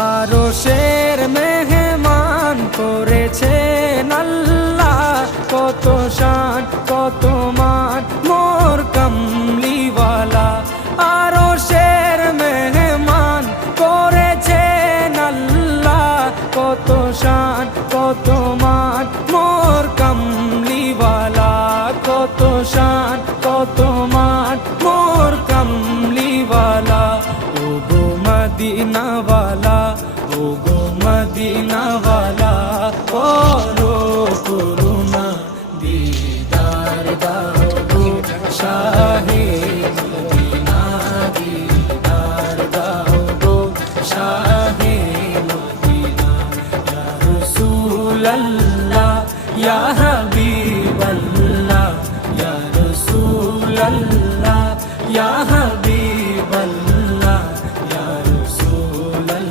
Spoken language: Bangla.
আরশের মেহমান করেছেন আল্লাহ, কত শান কত মান মোর কামলিওয়ালা। আরশের মেহমান করেছেন আল্লাহ, কত শান কত মান মোর কামলিওয়ালা, কত শান কত মান মোর কামলিওয়ালা। ও গো মদিনাওয়ালা, ও গো মদিনাওয়ালা, করো করুণা দিদার দাও গো শাহে মদিনা, দিদার দাও গো শাহে মদিনা। ইয়া রাসূলাল্লাহ